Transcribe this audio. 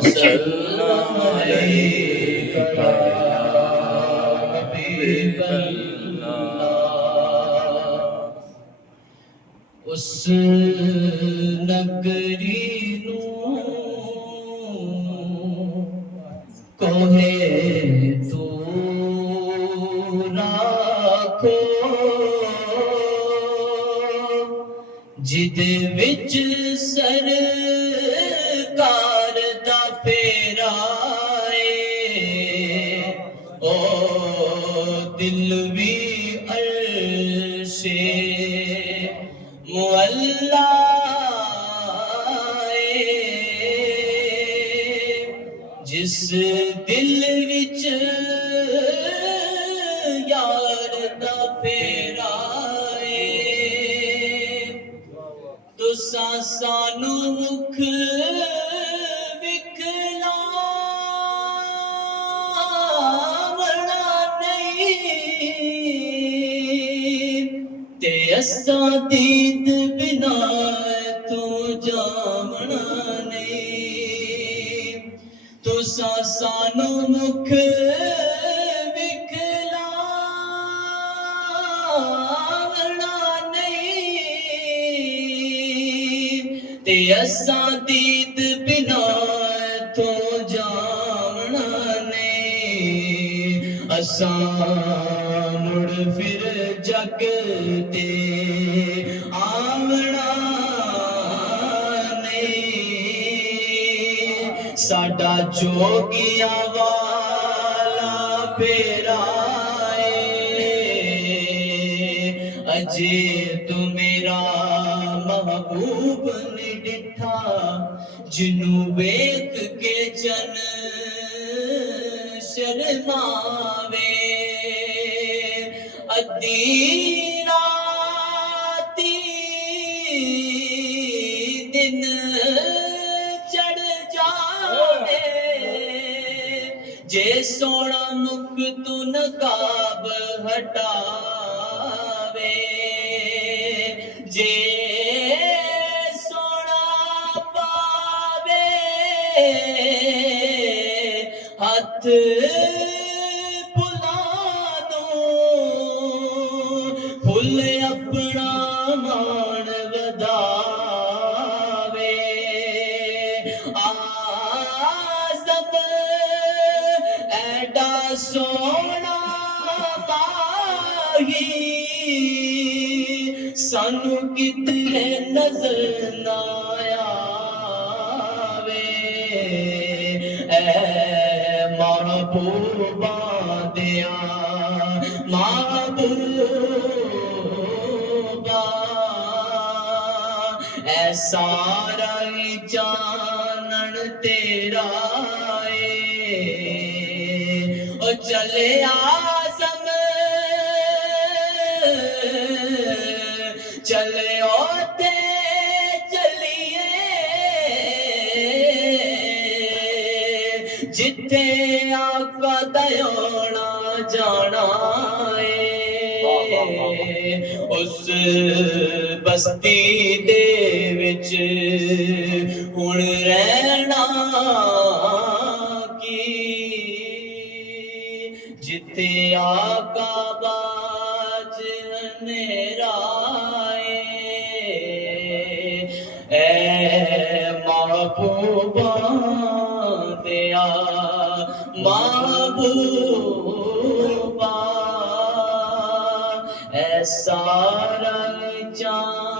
वसल्लम अलैका या हबीबल्लाह। उस नगरी कोहे तूरा खो जिदे विच सरकार दा फेरा ओ दिल भी अर्शे मुअल्ला जिस दिल विच यार दा फेरा तुसा सानू मुख विखलावना नहीं ते असा दीद बिना तू जावना नहीं तुसा सानू मुख विखलावना नहीं ते असा दीद बिना तो जावना नहीं असा मुड़ फिर जग ते आवना साडा जोगिया वाला फेरा अजे तू मेरा महबूब ने डिठा जिनू वेख के जन शर्मावे अद्धी राती दिन जे सोना मुख तू नकाब हटावे जे सोना पावे हथ भुला दो फुल अपना मान वधावे सोना पाही सानू कितने नजर ना आवे महबूबा दिया महबूबा सारा जानन तेरा चले आज़म चले ओते चलिए जिथे आका दयोना जाना उस बस्ती दे विच हुण रहना जिते आका बाज नेराए महबूबा दिया महबूबा सारा जान